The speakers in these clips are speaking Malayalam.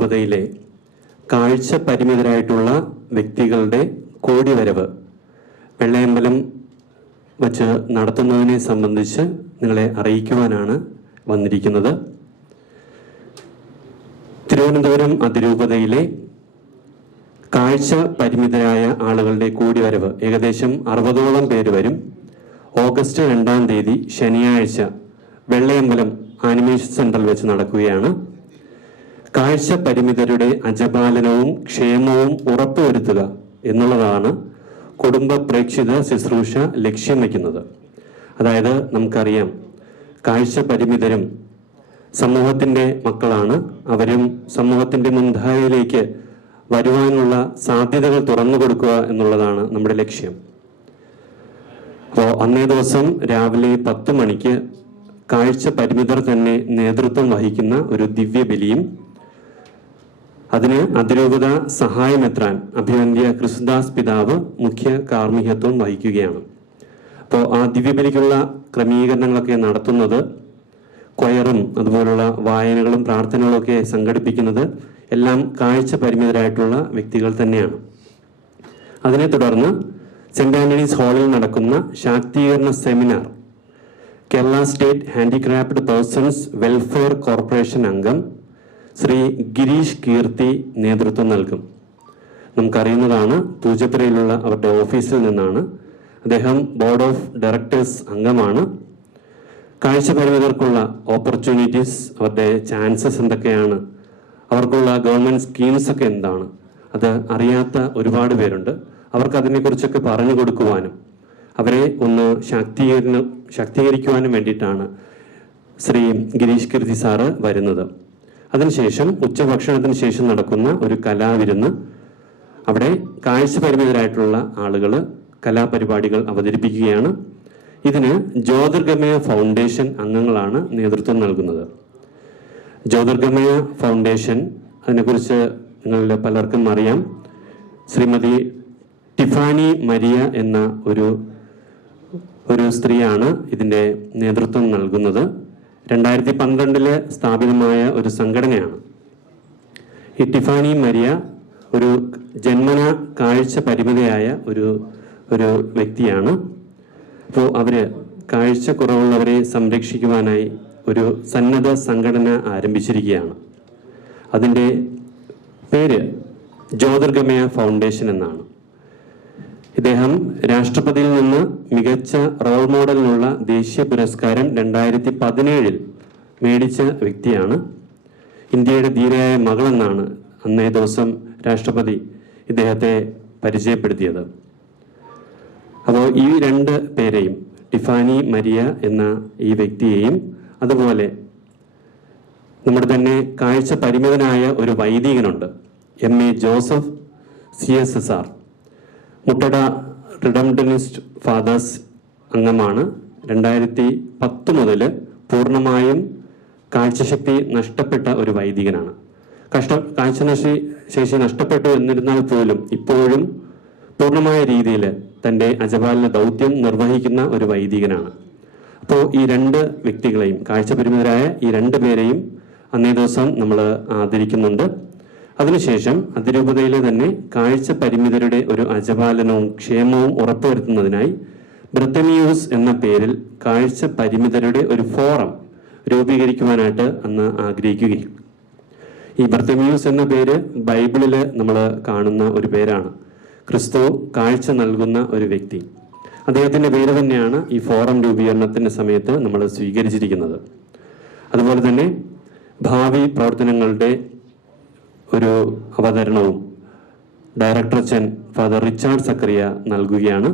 അതിരൂപതയിലെ കാഴ്ച പരിമിതരായിട്ടുള്ള വ്യക്തികളുടെ കൂടിവരവ് വെള്ളയമ്പലം വച്ച് നടത്തുന്നതിനെ സംബന്ധിച്ച് നിങ്ങളെ അറിയിക്കുവാനാണ് വന്നിരിക്കുന്നത്. തിരുവനന്തപുരം അതിരൂപതയിലെ കാഴ്ച പരിമിതരായ ആളുകളുടെ കൂടിവരവ് ഏകദേശം 60ഓളം പേര് വരും. ഓഗസ്റ്റ് 2-ാം തീയതി ശനിയാഴ്ച വെള്ളയമ്പലം ആനിമേഷൻ സെന്ററിൽ വെച്ച് നടക്കുകയാണ്. കാഴ്ച പരിമിതരുടെ അജപാലനവും ക്ഷേമവും ഉറപ്പുവരുത്തുക എന്നുള്ളതാണ് കുടുംബ പ്രേക്ഷിത ശുശ്രൂഷ ലക്ഷ്യം വയ്ക്കുന്നത്. അതായത് നമുക്കറിയാം, കാഴ്ച പരിമിതരും സമൂഹത്തിൻ്റെ മക്കളാണ്. അവരും സമൂഹത്തിൻ്റെ മുൻധാരയിലേക്ക് വരുവാനുള്ള സാധ്യതകൾ തുറന്നു കൊടുക്കുക എന്നുള്ളതാണ് നമ്മുടെ ലക്ഷ്യം. അപ്പോൾ അന്നേ ദിവസം രാവിലെ 10 മണിക്ക് കാഴ്ച പരിമിതർ തന്നെ നേതൃത്വം വഹിക്കുന്ന ഒരു ദിവ്യബലിയും അതിന് അതിരൂപത സഹായമെത്രാൻ അഭിവന്ദ്യ ക്രിസ്തുദാസ് പിതാവ് മുഖ്യ കാർമ്മികത്വം വഹിക്കുകയാണ്. അപ്പോൾ ആ ദിവ്യബലിക്കുള്ള ക്രമീകരണങ്ങളൊക്കെ നടത്തുന്നത് കൊയറും അതുപോലുള്ള വായനകളും പ്രാർത്ഥനകളും ഒക്കെ സംഘടിപ്പിക്കുന്നത് എല്ലാം കാഴ്ച പരിമിതരായിട്ടുള്ള വ്യക്തികൾ തന്നെയാണ്. അതിനെ തുടർന്ന് സെന്റ് ആന്റണീസ് ഹാളിൽ നടക്കുന്ന ശാക്തീകരണ seminar Kerala state handicraft persons welfare corporation അംഗം ശ്രീ ഗിരീഷ് കീർത്തി നേതൃത്വം നൽകും. നമുക്കറിയുന്നതാണ്, പൂജപ്പുരയിലുള്ള അവരുടെ ഓഫീസിൽ നിന്നാണ്. അദ്ദേഹം ബോർഡ് ഓഫ് ഡയറക്ടേഴ്സ് അംഗമാണ്. കാഴ്ച പരിമിതർക്കുള്ള ഓപ്പർച്യൂണിറ്റീസ്, അവരുടെ ചാൻസസ് എന്തൊക്കെയാണ്, അവർക്കുള്ള ഗവൺമെൻറ് സ്കീംസ് ഒക്കെ എന്താണ്, അത് അറിയാത്ത ഒരുപാട് പേരുണ്ട്. അവർക്ക് അതിനെക്കുറിച്ചൊക്കെ പറഞ്ഞു കൊടുക്കുവാനും അവരെ ഒന്ന് ശാക്തീകരിക്കുവാനും വേണ്ടിയിട്ടാണ് ശ്രീ ഗിരീഷ് കീർത്തി സാറ് വരുന്നത്. അതിനുശേഷം ഉച്ചഭക്ഷണത്തിന് ശേഷം നടക്കുന്ന ഒരു കലാവിരുന്ന്, അവിടെ കാഴ്ച പരിമിതരായിട്ടുള്ള ആളുകൾ കലാപരിപാടികൾ അവതരിപ്പിക്കുകയാണ്. ഇതിന് ജ്യോതിർഗമയ ഫൗണ്ടേഷൻ അംഗങ്ങളാണ് നേതൃത്വം നൽകുന്നത്. ജ്യോതിർഗമയ ഫൗണ്ടേഷൻ, അതിനെക്കുറിച്ച് നിങ്ങളിൽ പലർക്കും അറിയാം. ശ്രീമതി ടിഫാനി മരിയ എന്ന ഒരു സ്ത്രീയാണ് ഇതിൻ്റെ നേതൃത്വം നൽകുന്നത്. 2012 സ്ഥാപിതമായ ഒരു സംഘടനയാണ്. ഈ ടിഫാനി മരിയ ഒരു ജന്മന കാഴ്ച പരിമിതയായ ഒരു വ്യക്തിയാണ്. അപ്പോൾ അവര് കാഴ്ച കുറവുള്ളവരെ സംരക്ഷിക്കുവാനായി ഒരു സന്നദ്ധ സംഘടന ആരംഭിച്ചിരിക്കുകയാണ്. അതിൻ്റെ പേര് ജ്യോതിർഗമയ ഫൗണ്ടേഷൻ എന്നാണ്. ഇദ്ദേഹം രാഷ്ട്രപതിയിൽ നിന്ന് മികച്ച റോൾ മോഡലിനുള്ള ദേശീയ പുരസ്കാരം 2017 മേടിച്ച വ്യക്തിയാണ്. ഇന്ത്യയുടെ ധീരയായ മകളെന്നാണ് അന്നേ ദിവസം രാഷ്ട്രപതി ഇദ്ദേഹത്തെ പരിചയപ്പെടുത്തിയത്. അപ്പോൾ ഈ 2 പേരെയും, ടിഫാനി മരിയ എന്ന ഈ വ്യക്തിയെയും അതുപോലെ നമ്മുടെ തന്നെ കാഴ്ച പരിമിതനായ ഒരു വൈദികനുണ്ട്, MA ജോസഫ് CSSR, മുട്ടട റിഡംപ്റ്റനിസ്റ്റ് ഫാദേഴ്സ് അംഗമാണ്. 2010 മുതൽ പൂർണ്ണമായും കാഴ്ചശക്തി നഷ്ടപ്പെട്ട ഒരു വൈദികനാണ്. കാഴ്ചശേഷി നഷ്ടപ്പെട്ടു എന്നിരുന്നാൽ പോലും ഇപ്പോഴും പൂർണ്ണമായ രീതിയിൽ തൻ്റെ അജപാലന ദൗത്യം നിർവഹിക്കുന്ന ഒരു വൈദികനാണ്. അപ്പോൾ ഈ 2 വ്യക്തികളെയും, കാഴ്ച പരിമിതരായ ഈ 2 പേരെയും അന്നേ ദിവസം നമ്മൾ ആദരിക്കുന്നുണ്ട്. അതിനുശേഷം അതിരൂപതയിലെ തന്നെ കാഴ്ച പരിമിതരുടെ ഒരു അജപാലനവും ക്ഷേമവും ഉറപ്പുവരുത്തുന്നതിനായി ബ്രത്തമിയൂസ് എന്ന പേരിൽ കാഴ്ച പരിമിതരുടെ ഒരു ഫോറം രൂപീകരിക്കുവാനായിട്ട് അന്ന് ആഗ്രഹിക്കുകയും, ഈ ബ്രത്തമിയൂസ് എന്ന പേര് ബൈബിളിൽ നമ്മൾ കാണുന്ന ഒരു പേരാണ്. ക്രിസ്തു കാഴ്ച നൽകുന്ന ഒരു വ്യക്തി, അദ്ദേഹത്തിൻ്റെ പേര് തന്നെയാണ് ഈ ഫോറം രൂപീകരണത്തിൻ്റെ സമയത്ത് നമ്മൾ സ്വീകരിച്ചിരിക്കുന്നത്. അതുപോലെ തന്നെ ഭാവി പ്രവർത്തനങ്ങളുടെ ഒരു അവതരണവും ഡയറക്ടർ അച്ഛൻ ഫാദർ റിച്ചാർഡ് സക്കറിയ നൽകുകയാണ്.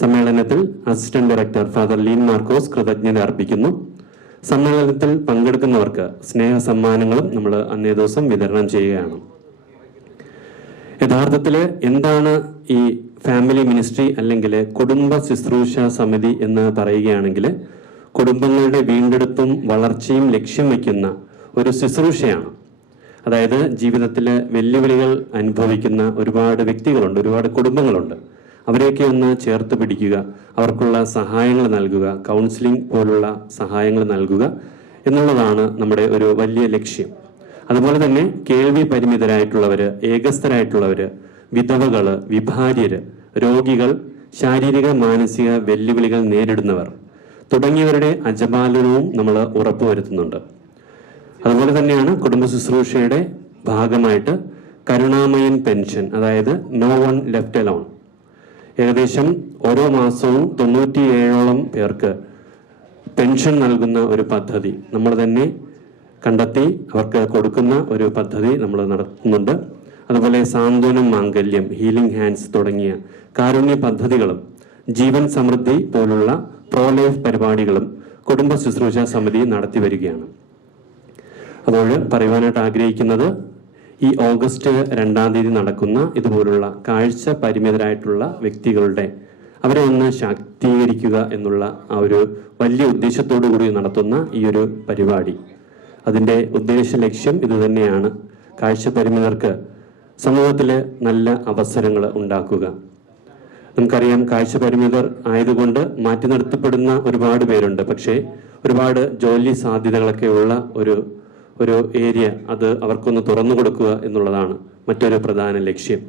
സമ്മേളനത്തിൽ അസിസ്റ്റന്റ് ഡയറക്ടർ ഫാദർ ലീൻ മാർക്കോസ് കൃതജ്ഞത അർപ്പിക്കുന്നു. സമ്മേളനത്തിൽ പങ്കെടുക്കുന്നവർക്ക് സ്നേഹ സമ്മാനങ്ങളും നമ്മൾ അന്നേ ദിവസം വിതരണം ചെയ്യുകയാണ്. യഥാർത്ഥത്തിൽ എന്താണ് ഈ ഫാമിലി മിനിസ്ട്രി അല്ലെങ്കിൽ കുടുംബ ശുശ്രൂഷ സമിതി എന്ന് പറയുകയാണെങ്കിൽ, കുടുംബങ്ങളുടെ വീണ്ടെടുപ്പും വളർച്ചയും ലക്ഷ്യം വയ്ക്കുന്ന ഒരു ശുശ്രൂഷയാണ്. അതായത് ജീവിതത്തിൽ വെല്ലുവിളികൾ അനുഭവിക്കുന്ന ഒരുപാട് വ്യക്തികളുണ്ട്, ഒരുപാട് കുടുംബങ്ങളുണ്ട്. അവരെയൊക്കെ ഒന്ന് ചേർത്ത് പിടിക്കുക, അവർക്കുള്ള സഹായങ്ങൾ നൽകുക, കൗൺസിലിംഗ് പോലുള്ള സഹായങ്ങൾ നൽകുക എന്നുള്ളതാണ് നമ്മുടെ ഒരു വലിയ ലക്ഷ്യം. അതുപോലെ തന്നെ കേൾവി പരിമിതരായിട്ടുള്ളവര്, ഏകസ്ഥരായിട്ടുള്ളവര്, വിധവകള്, വിഭാര്യര്, രോഗികൾ, ശാരീരിക മാനസിക വെല്ലുവിളികൾ നേരിടുന്നവർ തുടങ്ങിയവരുടെ അജപാലനവും നമ്മൾ ഉറപ്പുവരുത്തുന്നുണ്ട്. അതുപോലെ തന്നെയാണ് കുടുംബ ശുശ്രൂഷയുടെ ഭാഗമായിട്ട് കരുണാമയൻ പെൻഷൻ, അതായത് നോ വൺ ലെഫ്റ്റ് അലോൺ, ഏകദേശം ഓരോ മാസവും 97ഓളം പേർക്ക് പെൻഷൻ നൽകുന്ന ഒരു പദ്ധതി നമ്മൾ തന്നെ കണ്ടെത്തി അവർക്ക് കൊടുക്കുന്ന ഒരു പദ്ധതി നമ്മൾ നടത്തുന്നുണ്ട്. അതുപോലെ സാന്ത്വനം മാംഗല്യം, ഹീലിംഗ് ഹാൻഡ്സ് തുടങ്ങിയ കാരുണ്യ പദ്ധതികളും ജീവൻ സമൃദ്ധി പോലുള്ള പ്രോ ലൈഫ് പരിപാടികളും കുടുംബ ശുശ്രൂഷ സമിതി നടത്തി വരികയാണ്. അപ്പോൾ പറയുവാനായിട്ട് ആഗ്രഹിക്കുന്നത്, ഈ ഓഗസ്റ്റ് 2-ാം തീയതി നടക്കുന്ന ഇതുപോലുള്ള കാഴ്ച പരിമിതരായിട്ടുള്ള വ്യക്തികളുടെ അവരെ ഒന്ന് ശാക്തീകരിക്കുക എന്നുള്ള ആ ഒരു വലിയ ഉദ്ദേശത്തോടു കൂടി നടത്തുന്ന ഈ ഒരു പരിപാടി, അതിൻ്റെ ഉദ്ദേശ ലക്ഷ്യം ഇതുതന്നെയാണ്. കാഴ്ച പരിമിതർക്ക് സമൂഹത്തിൽ നല്ല അവസരങ്ങൾ ഉണ്ടാക്കുക. നമുക്കറിയാം, കാഴ്ച പരിമിതർ ആയതുകൊണ്ട് മാറ്റി നിർത്തപ്പെടുന്ന ഒരുപാട് പേരുണ്ട്. പക്ഷേ ഒരുപാട് ജോലി സാധ്യതകളൊക്കെ ഉള്ള ഒരു ഏരിയ അത് അവർക്കൊന്ന് തുറന്നു കൊടുക്കുക എന്നുള്ളതാണ് മറ്റൊരു പ്രധാന ലക്ഷ്യം.